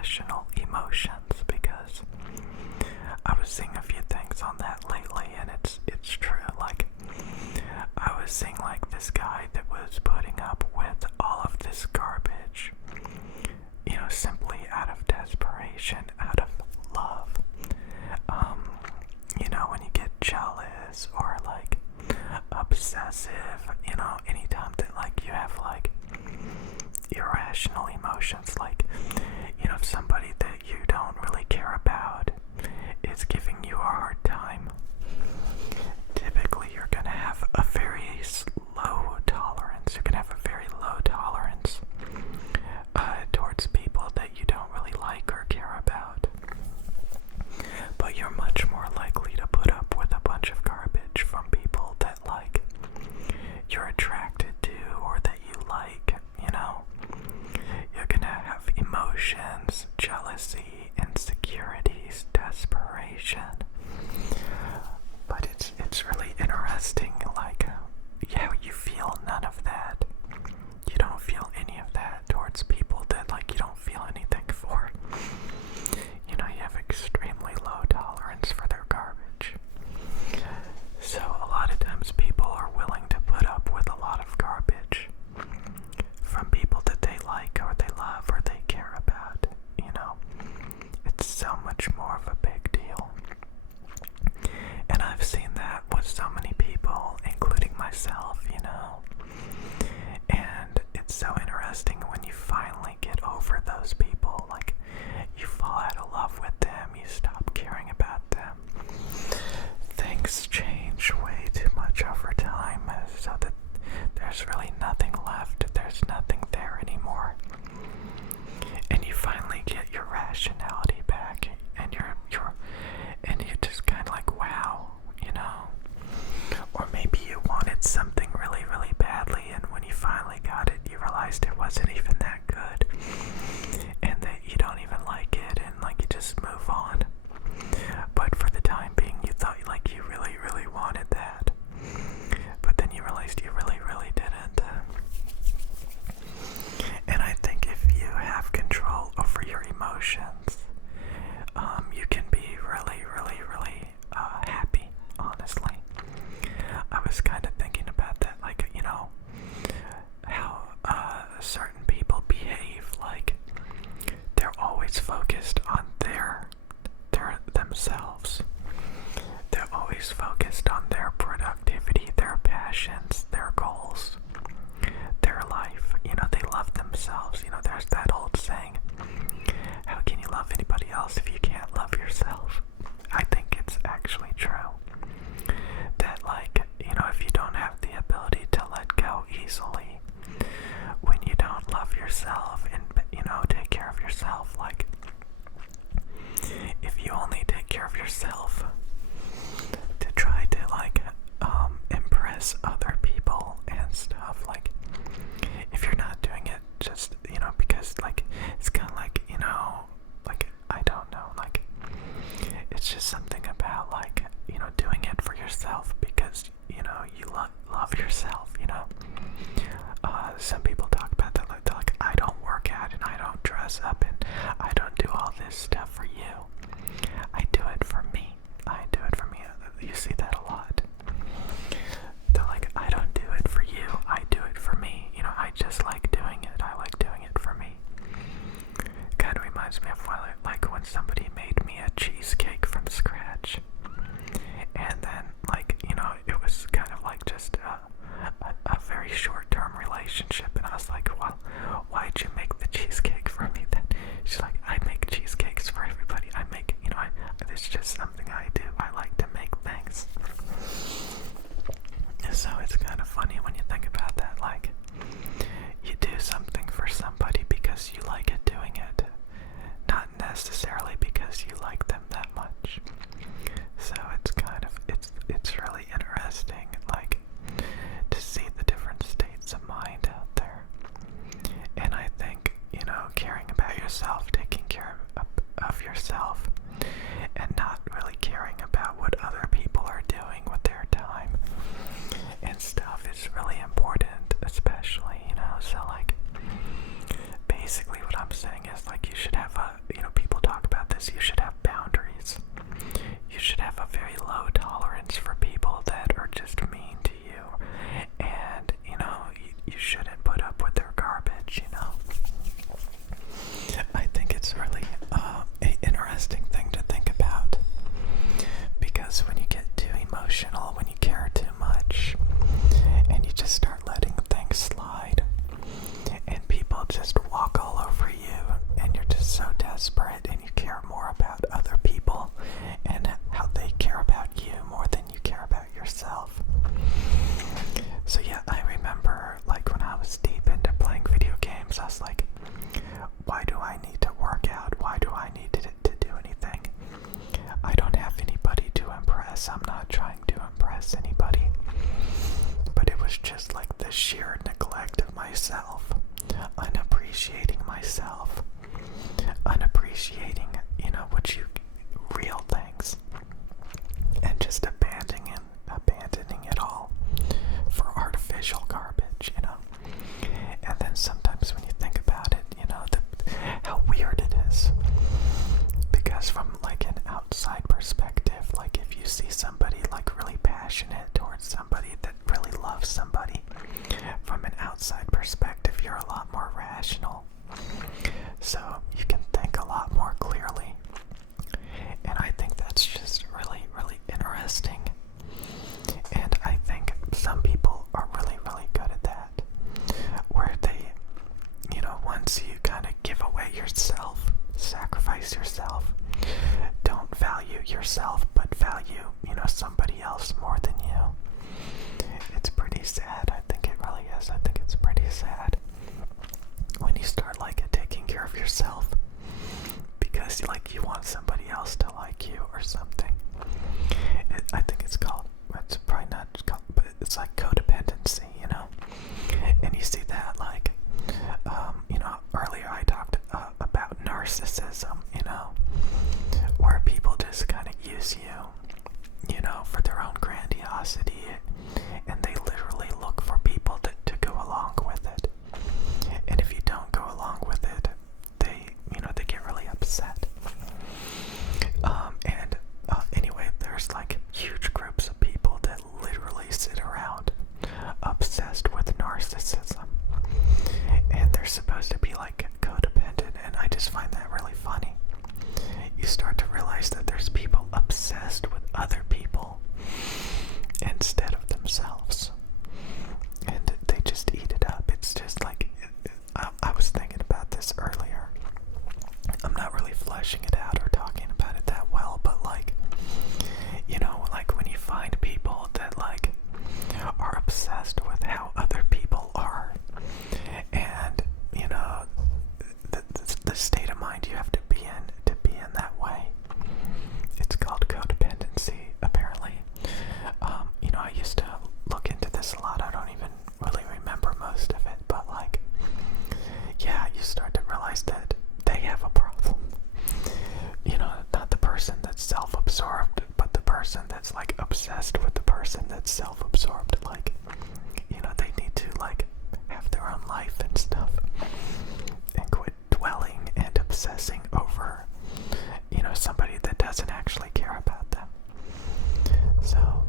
irrational emotions, because I was seeing a few things on that lately, and it's true. Like, I was seeing like this guy that was putting up with all of this garbage, simply out of desperation, out of love. When you get jealous or like obsessive, anytime that like you have like irrational emotions, like, if somebody that you don't really care about is giving you a hard time, typically you're gonna have a very low tolerance. You're gonna have a very low tolerance towards people that you don't really like or care about. But you're much more likely to put up with a bunch of garbage from people that like you're attracted to or that you like, You're gonna have emotions, jealousy, insecurities, desperation. But it's really interesting, like, how you feel none of that. You don't feel any of that towards people that like you don't feel anything for. You have extremely low tolerance for their garbage. So a lot of times people are willing to put up with a lot of garbage from people that they like or they love or they care about, It's so much more of a big deal. And I've seen that with so many people, including myself, And it's so interesting when you finally get over those people, like, you fall out of love with them, you stop caring about them. Things change way too much over time, so that there's really nothing left, there's nothing there anymore. And you finally get your rationality back, and you're just kind of like, wow, Or maybe you wanted something really, really badly, and when you finally got it, you realized it wasn't even that good, and that you don't even like it, and like you just move on. But for the time being, you thought like you really, really wanted that, but then you realized you really, really didn't. And I think if you have control over your emotions, you can be really, really, really happy, honestly. I was kind of thinking about that, like, how certain people behave, like they're always focused on themselves. They're always focused on their productivity, their passions, their goals, their life. They love themselves. There's that old saying, how can you love anybody else if you can't love yourself? I think it's actually true. That, like, if you don't have the ability to let go easily, when you don't love yourself and, take care of yourself, like, if you only take care of yourself to try to, like, impress other people and stuff, like, if you're not doing it just, because, like, it's kind of like, like, I don't know, like, it's just something about, like, doing it for yourself because, you love yourself, some people talk about that, like, they're like, I don't work out and I don't dress up and I don't do all this stuff for you. I do it for me. I do it for me. You see that a lot. They're like, I don't do it for you. I do it for me. I just like doing it. I like doing it for me. Kind of reminds me of when somebody made me a cheesecake from scratch. And then, like, you shouldn't put up with their garbage, you know? I think it's really an interesting thing to think about, because when you get too emotional, when you care too much, and you just start letting things slide, and people just walk all over you, and you're just so desperate, and you care more about other people and how they care about you more than you care about yourself. So yeah, I remember like when I was deep into playing video games, I was like, why do I need to work out? Why do I need to do anything? I don't have anybody to impress. I'm not trying to impress anybody. But it was just like the sheer neglect of myself, unappreciating myself, unappreciating, you know, real things, and just abandoning it all for artificial garbage, you know. And then sometimes when you think about it, you know, how weird it is, because from like an outside perspective, like if you see somebody like really passionate towards somebody that really loves somebody, from an outside perspective, you're a lot more rational, so you can think a lot more clearly. And I think that's just really, really interesting. And I think some people are really, really good at that, where they, you know, once you kind of give away yourself, sacrifice yourself, don't value yourself, but value, you know, somebody else more than you. It's pretty sad. I think it really is. I think it's pretty sad when you start like taking care of yourself because like you want somebody else to like you or something. I think it's probably not called, but it's like codependency, you know. And you see that like, you know, earlier I talked about narcissism, you know, where people just kind of use you, you know, for their own grandiosity, and they literally look for people to go along with it. And if you don't go along with it, they get really upset. Anyway, there's like huge groups of people that literally sit around obsessed with narcissism, and they're supposed to be like codependent, and I just find that really funny. You start to realize that there's people obsessed with other people instead of themselves, and they just eat it up. It's just like, I was thinking about this earlier. I'm not really fleshing it out or talking about it that well, but like, you know, like when you find people that like are obsessed with how other people are, and you know, the state of mind you have to be in that way, it's called codependency, apparently. You know, I used to look into this a lot. I don't even really remember most of it, but like, yeah, you start to realize that they have a problem. You know, not the person that's self-absorbed, but the person that's like obsessed with the person that's self-absorbed. Like, you know, they need to like have their own life and stuff, and quit dwelling and obsessing over, you know, somebody that doesn't actually care about them. So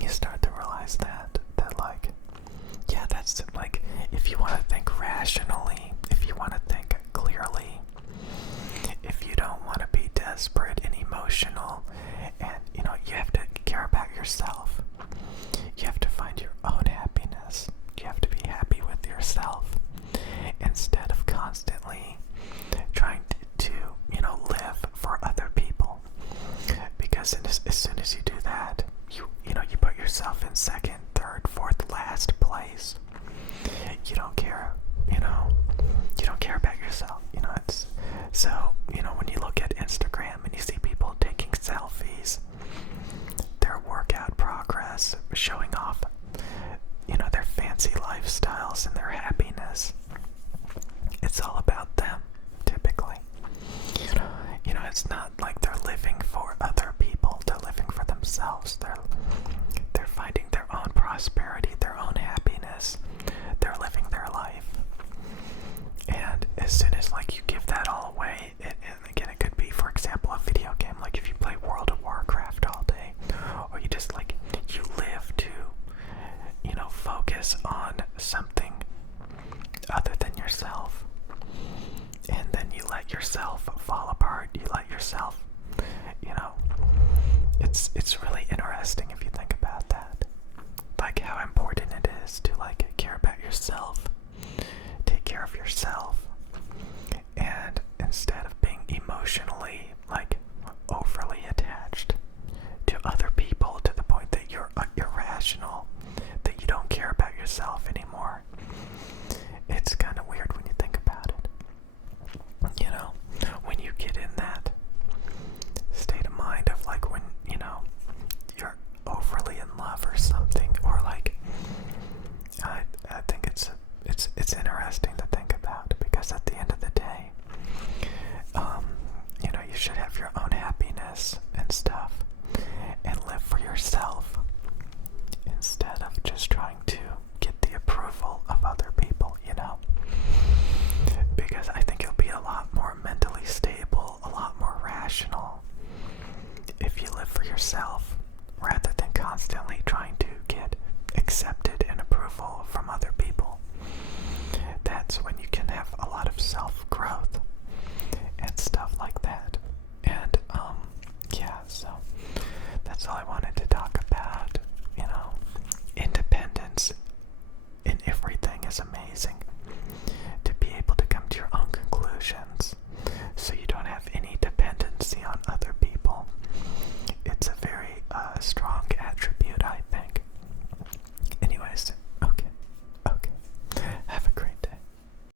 you start to realize that like, yeah, that's like, if you want to think rationally, if you want to think clearly, if you don't want to be desperate and emotional, and you know, you have to care about yourself. You have to find your own happiness. You have to be happy with yourself instead of constantly trying to you know, live for other people. Because as soon as you do that, you know, you put yourself in second, third, fourth, last place. You don't care, you know, you don't care about yourself, you know. It's so, you know, when you look at Instagram and you see people taking selfies, their workout progress, showing off, you know, their fancy lifestyles and their happiness, it's all about them, typically. You know, it's not like they're living for other people, they're living for themselves. They're finding their own prosperity, their own happiness. They're living their life. And as soon as like you give that all away, and again, it could be, for example, a video game, like if you play World of Warcraft all day, or you just like, you live to yourself